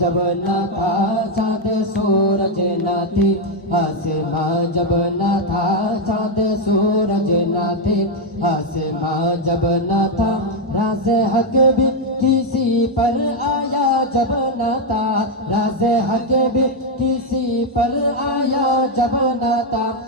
जब न था चाँद सूरज न थे, आसमां जब न था चाँद सूरज न थे जब न था, राज हक भी किसी पर आया जब न था, राज हक भी किसी पर आया जब न था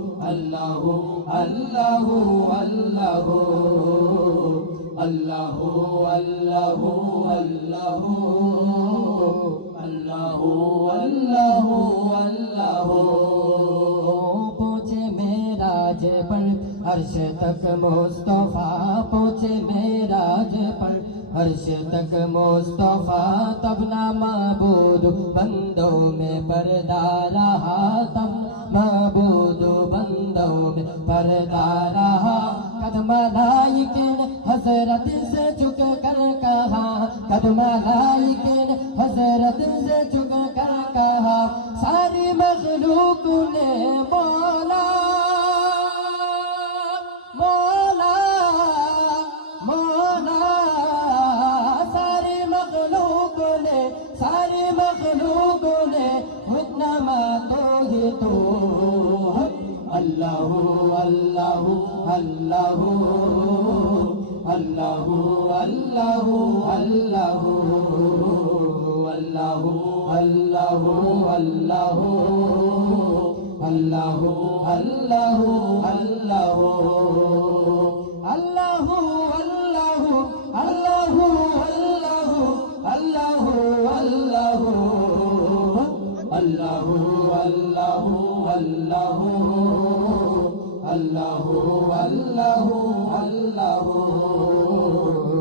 अल्लाह अल्लाह अल्लाह अल्लाह अल्लाह अल्लाह अल्लाह अल्लाह अल्लाह अल्लाह पहुँचे मेराज पर अर्श तक मुस्तफा पहुँचे मेराज पर अर्श तक मुस्तफा तब ना मबूद बंदों में पर्दा रहा में पर्दा रहा कदम लाइकिन हजरत से झुक कर कहा कदम लाइकिन हजरत से झुक कर कहा सारी मखलूक ने बोला मौला मौला सारे मखलूक ने सारे मखलूक আল্লাহ আল্লাহ আল্লাহ আল্লাহ আল্লাহ আল্লাহ আল্লাহ আল্লাহ আল্লাহ আল্লাহ আল্লাহ আল্লাহ الله আল্লাহ আল্লাহ